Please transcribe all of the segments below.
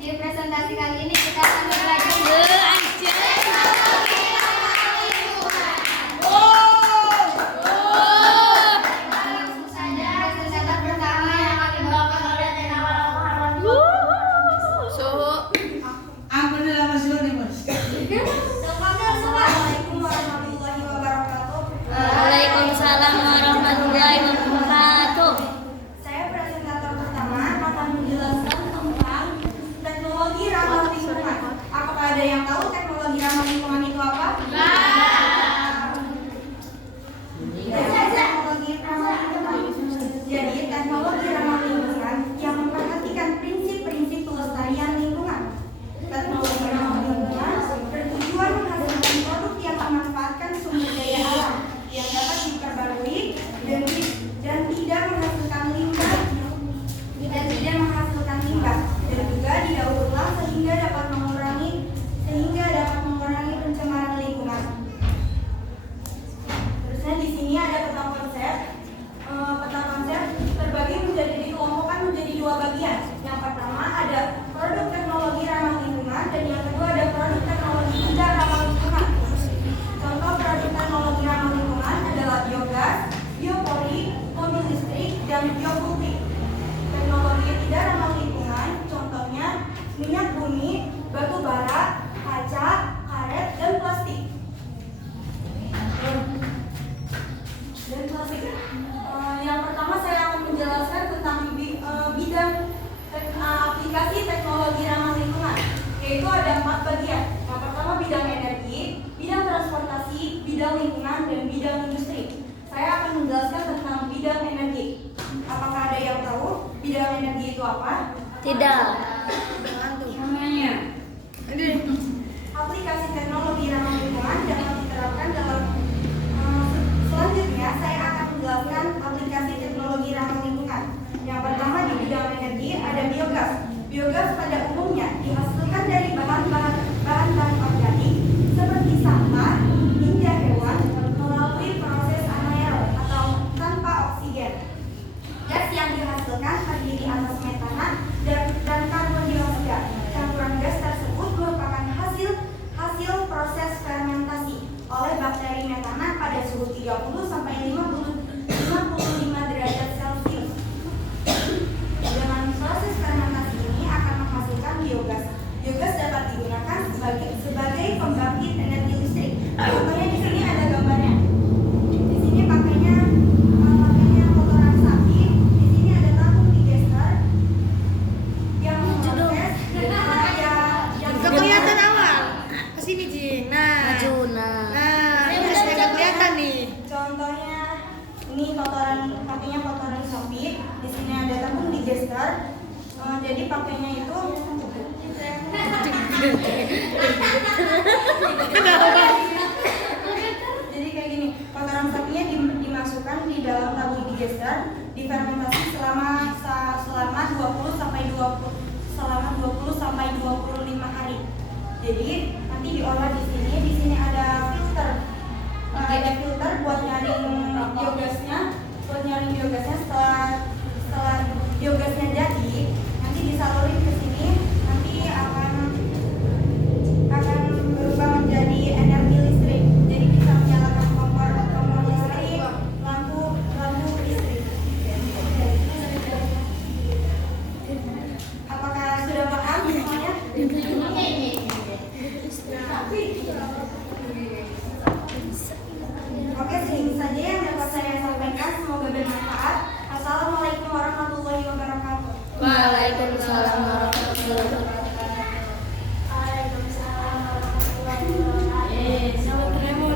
Di presentasi kali ini kita akan belajar langsung saja presentator pertama yang akan dibawakan oleh Suhu. Ampun lah Mas Lodi Mas. Assalamualaikum warahmatullahi wabarakatuh. Waalaikumsalam warahmatullahi wabarakatuh. Saya presentator pertama akan menjelaskan tentang teknologi ramah lingkungan. Apakah ada yang tahu teknologi ramah lingkungan itu apa? Jadi teknologi ramah lingkungan yang memperhatikan prinsip-prinsip pelestarian lingkungan. Teknologi ramah lingkungan bertujuan menghasilkan produk yang memanfaatkan sumber daya alam yang dapat diperbarui dan tidak menghasilkan limbah dan juga didaur ulang sehingga dapat mengurangi pencemaran lingkungan. Terusnya di sini ada peta konsep. Peta konsep terbagi dikelompokkan menjadi dua bagian. Yang pertama ada produk teknologi ramah lingkungan dan yang kedua ada produk teknologi tidak ramah lingkungan. Contoh produk teknologi ramah lingkungan adalah biogas, biopori, mobil listrik, dan biopulpi. Teknologi tidak ramah lingkungan contohnya minyak bumi, batu bara, kaca, karet, dan plastik. Yang pertama saya akan menjelaskan tentang bidang aplikasi teknologi ramah lingkungan, yaitu ada 4 bagian. Yang pertama bidang energi, bidang transportasi, bidang lingkungan, dan bidang industri. Saya akan menjelaskan tentang bidang energi. Apakah ada yang tahu bidang energi itu apa? Tidak. Namanya. Aplikasi teknologi ramah lingkungan dapat diterapkan dalam selanjutnya saya akan menjelaskan aplikasi teknologi ramah lingkungan. Yang pertama di bidang energi ada biogas. Biogas pada umumnya dihasilkan dari bahan-bahan organik seperti sampah, tinja hewan melalui proses anaerob atau tanpa oksigen. Gas yang dihasilkan terdiri atas metana dan karbon dioksida. Campuran gas tersebut merupakan hasil proses fermentasi oleh bakteri metana pada suhu 30 sampai 55 derajat Celcius. Dengan proses fermentasi ini akan menghasilkan biogas. Biogas dapat digunakan sebagai pembangkit energi listrik. Contohnya di sini ada gambarnya. Di sini pakainya kotoran sapi. Di sini ada tabung digester yang memproses yang Gak kelihatan awal. Kesini Ji. Nah. Ini udah gak kelihatan nih. Contohnya ini pakainya kotoran sapi. Di sini ada tabung digester. Jadi pakainya itu jadi kayak gini. Kotoran sapinya dimasukkan di dalam tabung digester, difermentasi selama 20 sampai 25 hari. Jadi nanti diolah di sini. Di sini ada filter. Ada filter buat nyaring biogasnya. Setelah biogasnya jadi, nanti disalurin ke sini. Nanti akan berubah menjadi energi listrik. Jadi bisa menyalakan kompor listrik, lampu listrik. Apakah sudah paham semuanya? Oke, segini saja yang dapat saya sampaikan. Semoga bermanfaat. Assalamualaikum warahmatullahi wabarakatuh. Waalaikumsalam warahmatullahi wabarakatuh.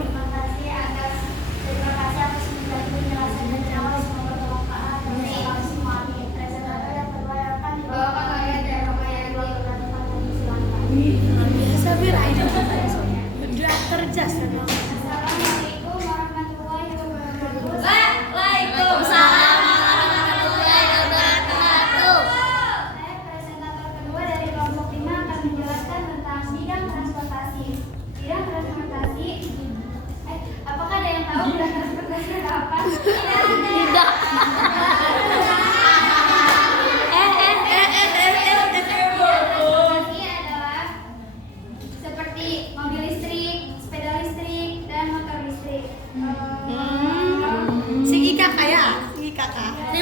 Terima kasih atas penjelasan dan jawab. Semoga bermanfaat. Semuanya. Presentator yang kedua akan dibawakan oleh Biasa Bir. Udah terjas. Assalamualaikum warahmatullahi wabarakatuh. Waalaikumsalam warahmatullahi wabarakatuh. Saya presentator kedua dari kelompok 5 akan menjelaskan tentang bidang transportasi. Bidang transportasi. Apakah ada yang tahu bidang transportasi apa? Tidak.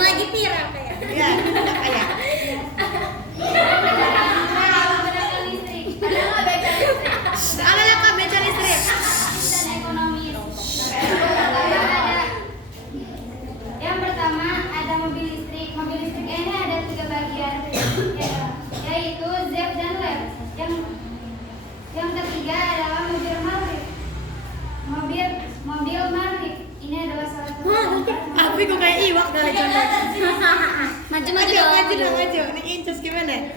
lagi viral kayak. Ya, tidak kayak. Ada apa beca listrik? Yang pertama ada mobil listrik. Mobil listrik ini ada 3 bagian, yaitu ZEP dan LEP. Yang ketiga adalah mobil Marlip. Mobil Marlip ini adalah salah satu. Aku kok kayak iwak dari contoh. Maju Maju. Ini incus gimana?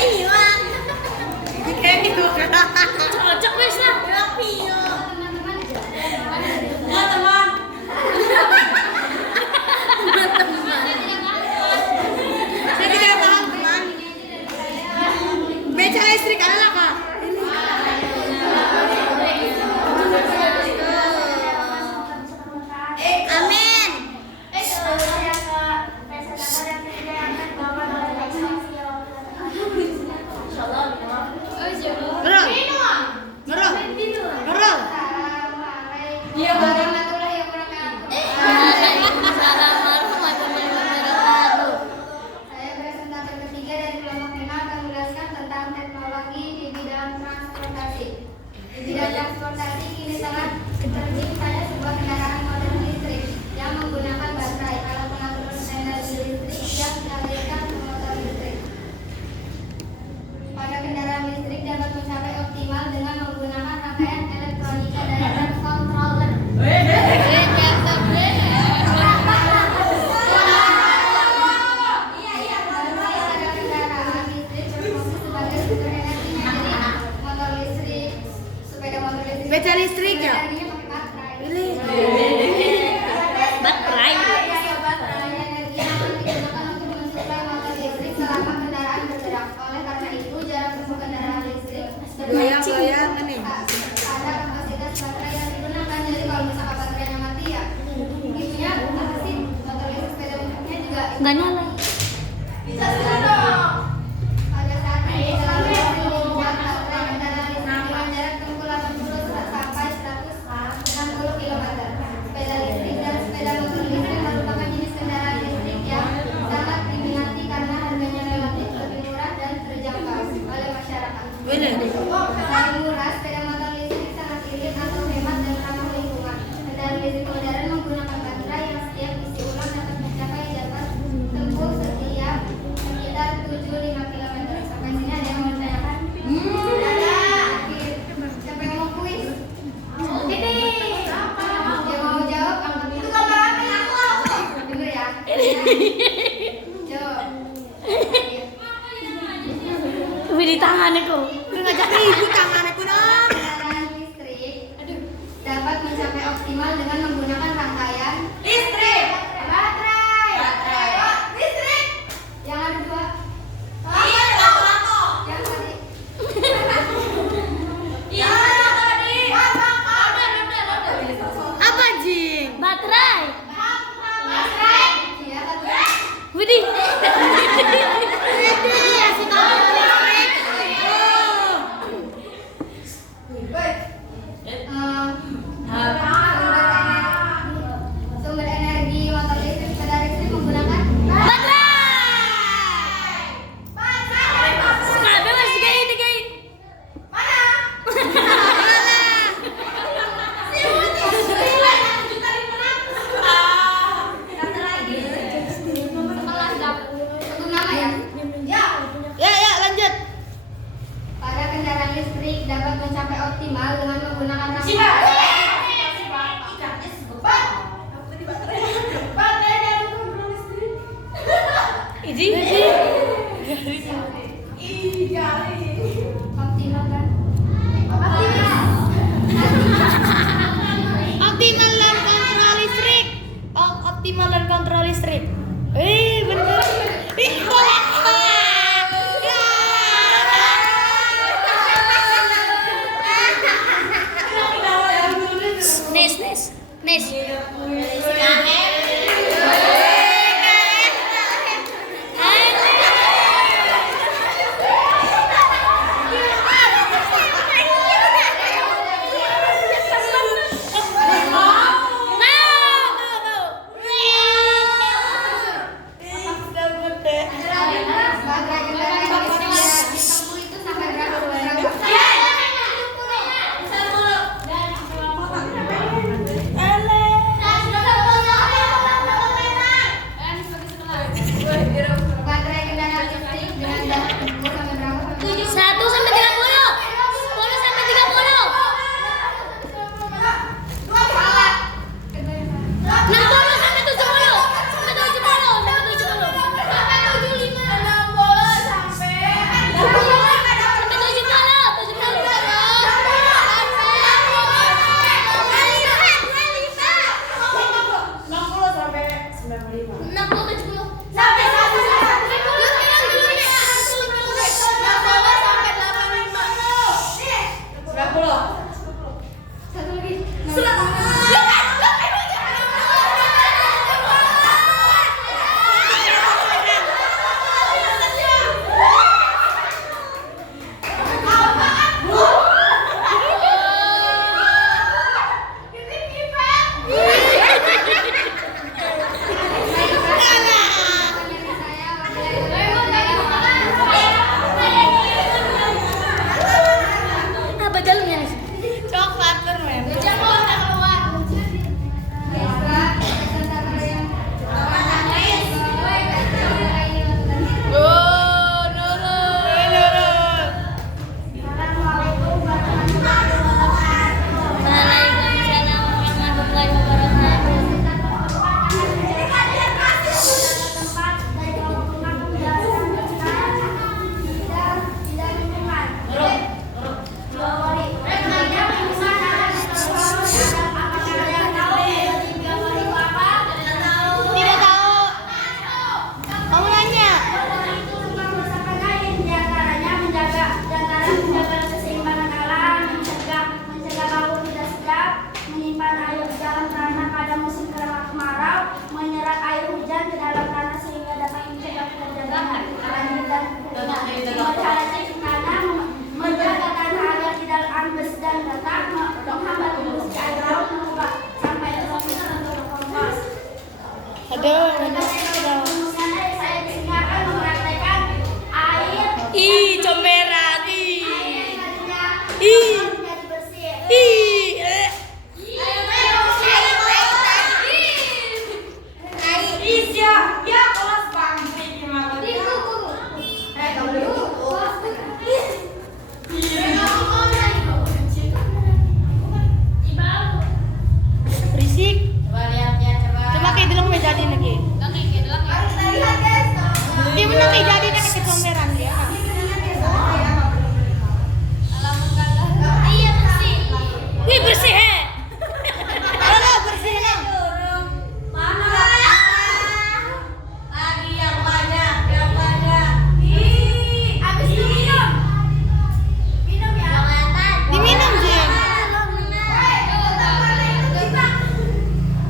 Iwan. Kayak iwak. Cocok wes lah. Pio. Teman-teman, Saya tidak paham teman. Beca listrik adalah kak. Amin. Ngerol. Waalaikumsalam warahmatullahi wabarakatuh. Saya presentator ketiga dari kelompok 5 akan menjelaskan tentang teknologi di bidang transportasi. Di bidang transportasi kini sangat terciptanya sebuah kendaraan modern listrik yang menggunakan baterai alat pengatur energi listrik yang dialirkan ke motor listrik. Pada kendaraan listrik dapat mencapai optimal dengan menggunakan rangkaian elektronika direct controller. Kendaraan listrik berfungsi sebagai sumber energinya, jadi motor listrik, sepeda motor listrik. Beca listrik ya? Energinya pakai baterai. Baterai. Baterai energi yang akan digunakan untuk mensuplai motor listrik selama kendaraan bergerak. Oleh karena itu, jarak tempuh kendaraan listrik Goyang nih. pada kapasitas baterai yang digunakan. Jadi kalau misalkan baterainya mati ya, gitunya apa sih? Motor listrik sepeda motornya juga Enggak nyala. pada saat ini dalam membuat baterai kendaraan listrik dengan jarak tempuh 80 sampai 160 km. Sepeda listrik dan sepeda motor listrik merupakan jenis kendaraan listrik yang sangat diminati karena harganya relatif lebih murah dan terjangkau oleh masyarakat. Bener. Selain murah, sepeda motor listrik sangat irit atau hemat dan ramah lingkungan. Kendaraan listrik modern menggunakan baterai yang setiap isi ulang dapat mencapai jarak tempuh setiap sekitar 75 km. Sampai sini ada yang mau ditanyakan? Ada. Siapa yang mau kuis? Ini. Yang mau jawab angkat itu gambar apa yang aku? Bener ya? Jawab. Tapi di tangannya kok. Lu ngajak ibu tangan aku dong. Kendaraan listrik dapat mencapai optimal dengan menggunakan rangkaian listrik. Baterai. Listrik. Yang ada 2. Yang tadi. Apa jing? Baterai. Iya, baterai. Widih. Si tahu listrik. Sumber energi motor listrik sepeda listrik menggunakan Kenapa masih kayak ini kayak? Satu nama ya. Ya, lanjut. Pada kendaraan listrik dapat mencapai optimal dengan menggunakan optimal kan? Optimal dan kontrol listrik. Optimal dan kontrol listrik. Bener. Nes. Baterai kendaraan listrik ditempuh itu sampai berapa? Baterai kendaraan listrik dengan jarak tempuh sampai berapa? 1 sampai 30. 10 sampai 30. 60 sampai 70. Sampai 70. Sampai 70. Apa dalamnya nih? Coklat permen. Oh, nurul. Waalaikumsalam warahmatullahi wabarakatuh. Tidak tahu. Kamu nanya. menjaga keseimbangan alam, mencegah bau tidak sedap, menyimpan air di dalam tanah pada musim kemarau, menyerap air hujan ke dalam tanah sehingga dapat mencegah terjadinya banjir dan memelihara tanah, menjaga tanah agar tidak ambles dan retak, menghambat fungsi air laut, mengubah sampai untuk kompos. Aduh, Saya di sini akan mempraktekkan air ih, comberan. yang menjadi bersih. Ya kelas bangsa gimana? Berisik. Coba kayak dulu mau jadi lagi. Dia menang kayak jadi nih ke comberan dia. Wih, bersih he. Halo, bersih no. Lagi yang banyak. Habis itu minum ya. Diminum, Jin.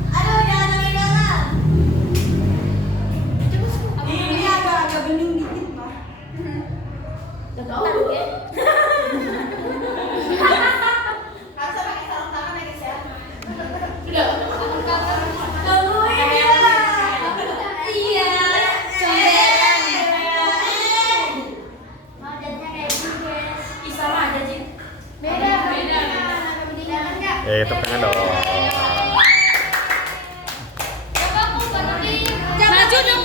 Aduh, jangan sampai dalam. Ini agak bening dikit mah. Harusnya pakai sarung tangan ya guys ya. Iya. Mau jadinya kayak gini, guys. Ih, sama aja Jin. Beda. Di dalam nggak? Tepuk tangan dong. Maju dong,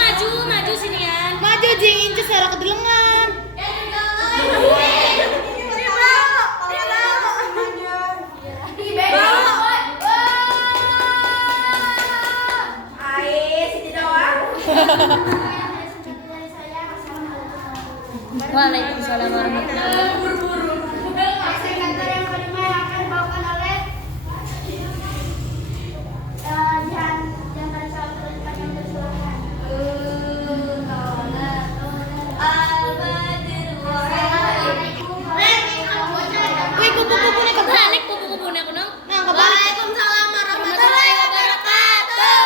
maju sinian. Maju Jing, inces selok ke delengan. Waalaikumsalam warahmatullahi wabarakatuh. Sektor yang kelima yang akan dibawakan oleh jangan salah terlibat yang bersilakan. Wih, kupu-kupu nih kebalik. Balik kupu-kupunya aku nang. Nah, kebalik. Waalaikumsalam warahmatullahi wabarakatuh.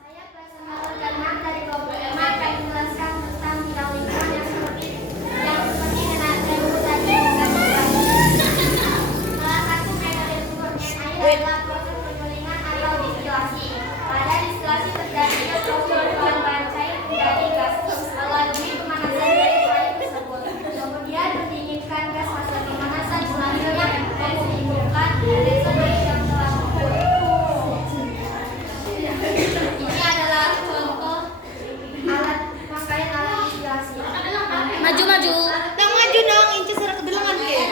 Saya bersama rekan dari Kelompok 5 akan menjelaskan tentang bidang lingkungan yang seperti dengan Maju, maju. Yang maju dong, inci serak kedelangan ke.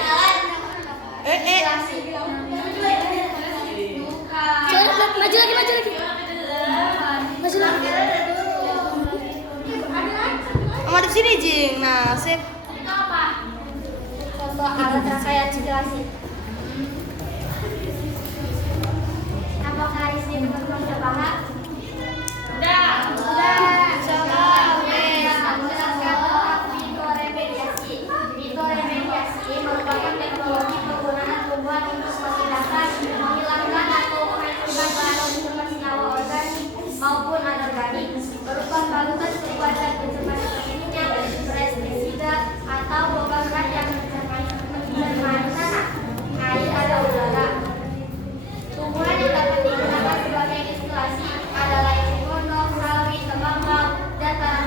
Coba maju lagi, maju lagi. Maju lagi. Madep sini Jing. Nah, sip. Itu apa? Foto alat rangkaian simulasi. Apakah di sini teman-teman sudah paham? Sudah. Coba menjelaskan tentang fitoremediasi. Fitoremediasi merupakan teknologi penggunaan tumbuhan untuk memindahkan, menghilangkan atau mengaktifkan bahan pencemar senyawa organik maupun anorganik berupa balutan tumbuhan dan pencemar seperti minyak, pestisida atau logam berat yang mencemari tanah, air atau udara. Tumbuhan yang dapat digunakan sebagai instalasi adalah eceng gondok, sawi, tembakau, dan tanaman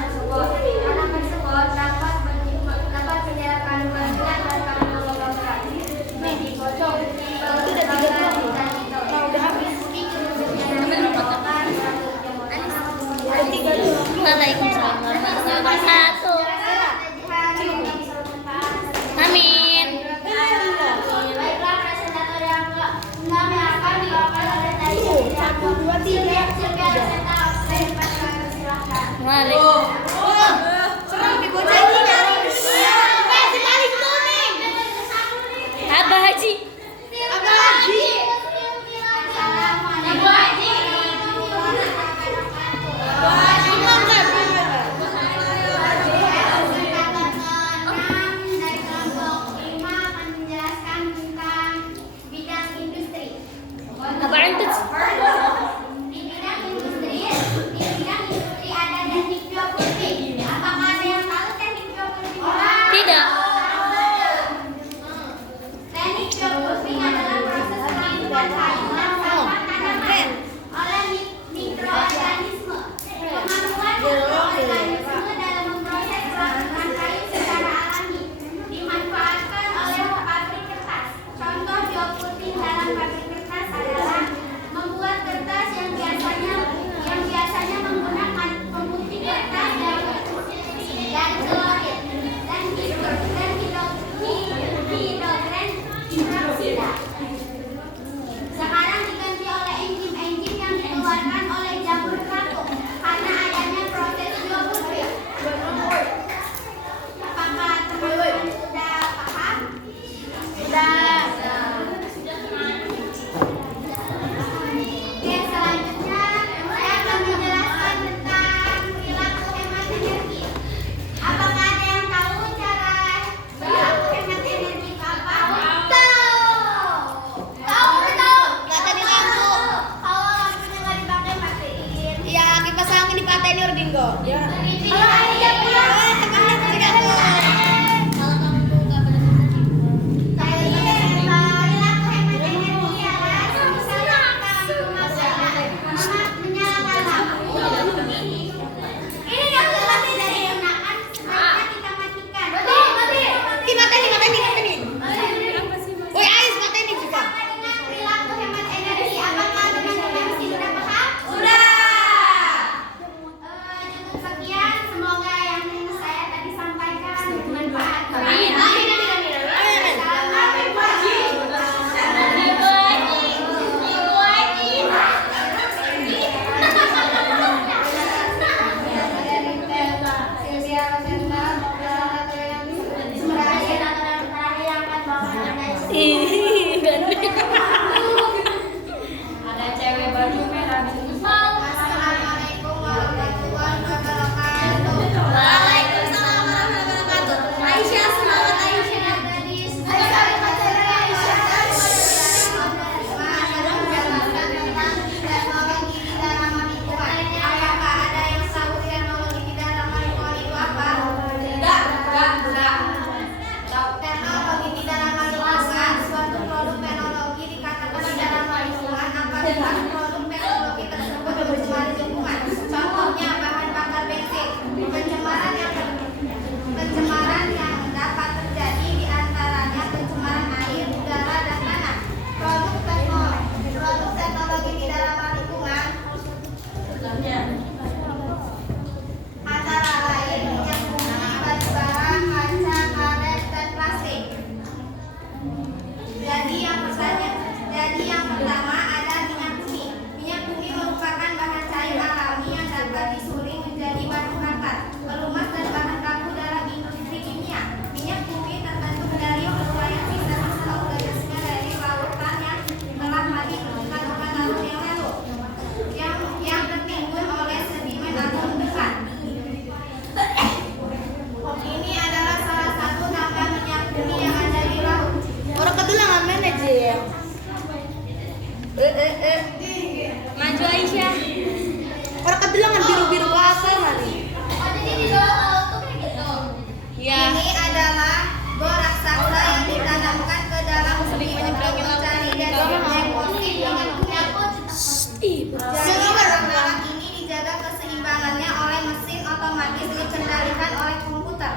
dikendalikan oleh komputer.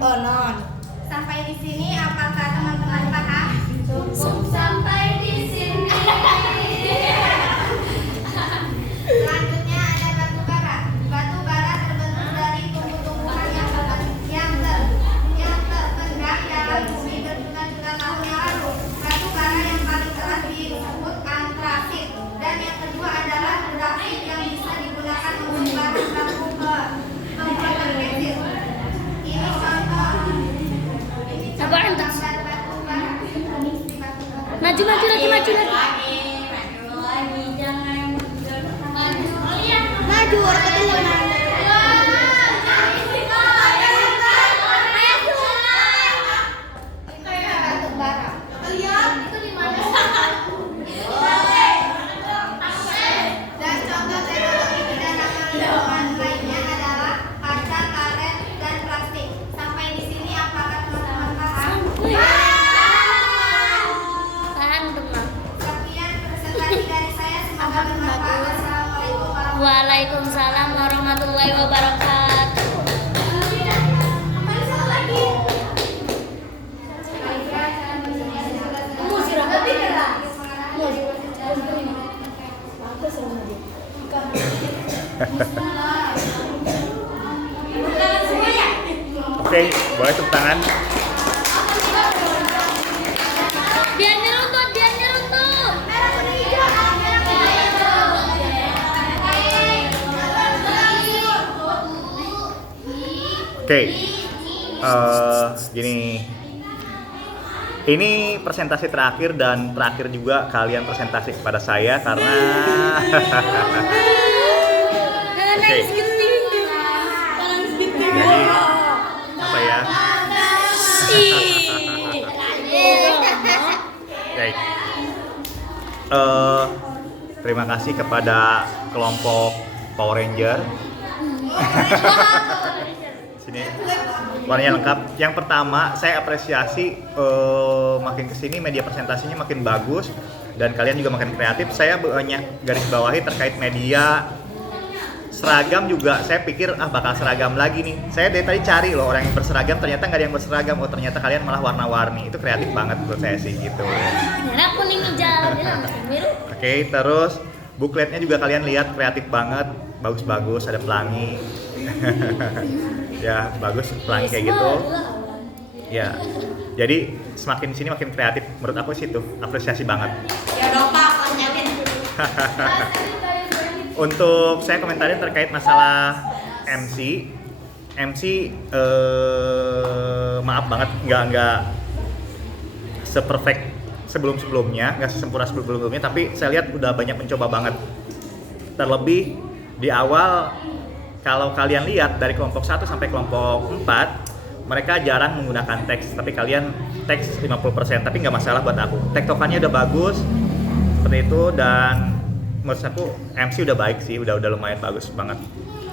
Oh non. Sampai di sini apakah teman-teman paham? Sampai di sini. Selanjutnya ada batu bara. Batu bara terbentuk dari tumbuh-tumbuhan yang terpendam dalam bumi berjuta-juta tahun yang lalu. Batu bara yang paling keras disebut antrasit, dan yang kedua adalah boksit yang bisa digunakan untuk bahan baku pembuatan pensil. Ini contoh Apaan tas? gambar batu bara. Maju lagi. Maju orang kedua. Batu bara. Dan contoh teknologi bidang lingkungan lainnya adalah kaca, karet, dan plastik. Sampai di sini apakah teman-teman paham? Tahan teman. Sekian presentasi dari saya, semoga bermanfaat. Assalamualaikum warahmatullahi Waalaikumsalam warahmatullahi wabarakatuh. Oke, boleh tepuk tangan. Biar nyeruntuh. Oke, gini. Ini presentasi terakhir dan terakhir juga kalian presentasi kepada saya karena Oke. Jadi apa ya? Baik. Terima kasih kepada kelompok Power Ranger. Sini warnanya lengkap. Yang pertama, saya apresiasi makin kesini media presentasinya makin bagus dan kalian juga makin kreatif. Saya banyak garis bawahi terkait media. Seragam juga saya pikir bakal seragam lagi nih. Saya dari tadi cari loh orang yang berseragam, ternyata nggak ada yang berseragam. Oh ternyata kalian malah warna-warni. Itu kreatif banget menurut saya sih gitu. Merah kuning hijau biru. Oke, terus bukletnya juga kalian lihat kreatif banget, bagus-bagus, ada pelangi. Ya, bagus pelangi kayak gitu. Ya. Jadi semakin sini makin kreatif menurut aku sih itu. Apresiasi banget. Ya dong Pak, nyatin. Untuk saya komentarin terkait masalah MC, maaf banget nggak seperfect sebelumnya, nggak sesempurna sebelumnya, tapi saya lihat udah banyak mencoba banget. Terlebih di awal, kalau kalian lihat dari kelompok 1 sampai kelompok 4, mereka jarang menggunakan teks, tapi kalian teks 50%, tapi nggak masalah buat aku. Tektokannya udah bagus seperti itu, dan menurut aku MC udah baik sih, udah lumayan bagus banget.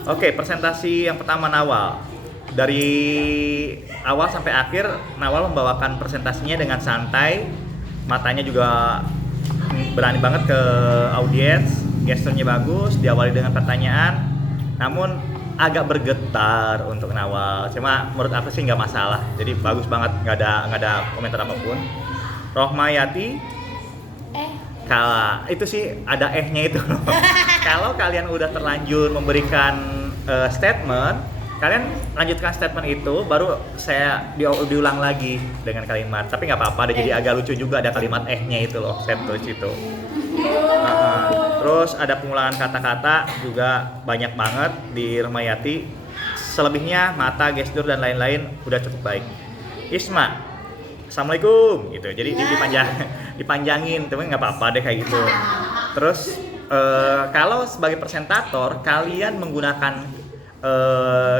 Oke, presentasi yang pertama Nawal. Dari awal sampai akhir Nawal membawakan presentasinya dengan santai, matanya juga berani banget ke audiens, gesturnya bagus, diawali dengan pertanyaan, namun agak bergetar untuk Nawal. Cuma menurut aku sih nggak masalah, jadi bagus banget, nggak ada komentar apapun. Rohmayati Kala, itu sih ada nya itu. Kalau kalian udah terlanjur memberikan statement, kalian lanjutkan statement itu, baru saya diulang lagi dengan kalimat. Tapi nggak apa-apa, jadi agak lucu juga ada kalimat nya itu loh, statement itu. Terus ada pengulangan kata-kata juga banyak banget di Rohmayati. Selebihnya mata, gestur dan lain-lain udah cukup baik. Isma, Assalamualaikum gitu, jadi dipanjangin, tapi nggak apa-apa deh kayak gitu. Terus kalau sebagai presentator kalian menggunakan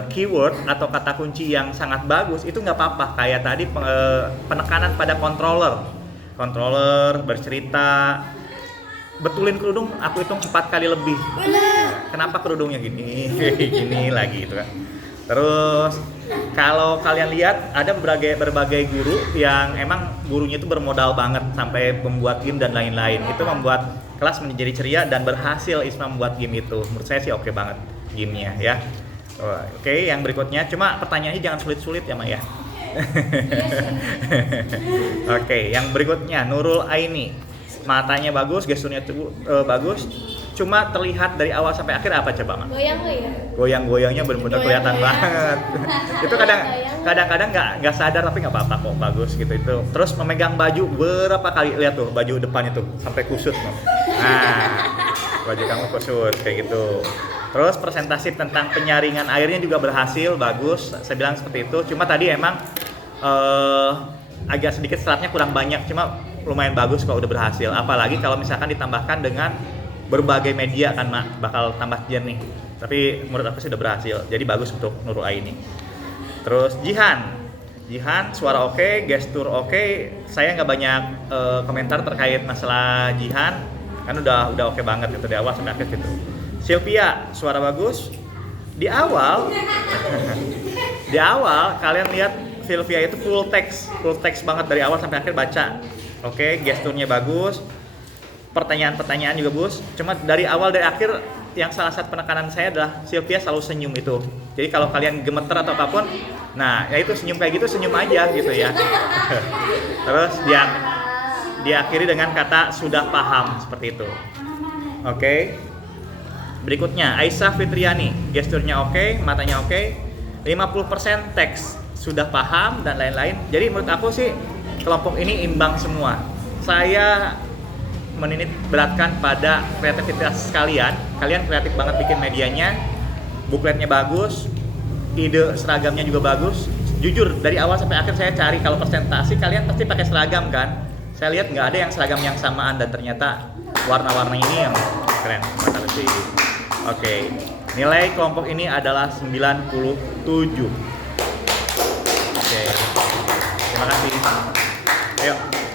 keyword atau kata kunci yang sangat bagus, itu nggak apa-apa. Kayak tadi penekanan pada controller bercerita, betulin kerudung, aku hitung 4 kali lebih. Kenapa kerudungnya gini gini lagi gitu kan. Terus kalau kalian lihat ada berbagai guru yang emang gurunya itu bermodal banget sampai membuat game dan lain-lain. Itu membuat kelas menjadi ceria dan berhasil Isma membuat game itu. Menurut saya sih oke banget gamenya ya. Oke, yang berikutnya, cuma pertanyaannya jangan sulit-sulit ya, Mak ya. Oke, yang berikutnya Nurul Aini. Matanya bagus, gesturnya tuh bagus. Cuma terlihat dari awal sampai akhir apa coba, Mak? Goyang nggak ya? Goyang-goyangnya benar-benar kelihatan banget. Itu kadang-kadang nggak sadar tapi nggak apa-apa kok, bagus gitu itu. Terus memegang baju berapa kali, lihat tuh baju depannya tuh sampai kusut, Mak. Nah, baju kamu kusut kayak gitu. Terus presentasi tentang penyaringan airnya juga berhasil, bagus. Saya bilang seperti itu. Cuma tadi emang agak sedikit seratnya kurang banyak, cuma lumayan bagus kalau udah berhasil. Apalagi kalau misalkan ditambahkan dengan berbagai media kan, Mak, bakal tambah jernih. Tapi menurut aku sudah berhasil. Jadi bagus untuk Nurul Aini. Terus Jihan, suara oke, gestur oke. Saya nggak banyak komentar terkait masalah Jihan, kan udah oke banget gitu dari awal sampai akhir gitu. Sylvia, suara bagus. Di awal kalian lihat Sylvia itu full text banget dari awal sampai akhir baca. Oke, gesturnya bagus. Pertanyaan-pertanyaan juga bagus. Cuma dari awal dari akhir yang salah satu penekanan saya adalah Sylvia selalu senyum itu. Jadi kalau kalian gemeter atau apapun, nah ya itu senyum kayak gitu, senyum aja gitu ya. Terus dia diakhiri dengan kata sudah paham seperti itu. Oke. Berikutnya Aisyah Fitriani, gesturnya oke, matanya oke, 50% teks sudah paham dan lain-lain. Jadi menurut aku sih kelompok ini imbang semua. Saya menitik beratkan pada kreativitas kalian. Kalian kreatif banget bikin medianya, bukletnya bagus, ide seragamnya juga bagus. Jujur dari awal sampai akhir saya cari kalau presentasi kalian pasti pakai seragam kan. Saya lihat nggak ada yang seragam yang samaan dan ternyata warna-warna ini yang keren. Mantap sih. Oke, nilai kelompok ini adalah 97. Oke, terima kasih. Ayo.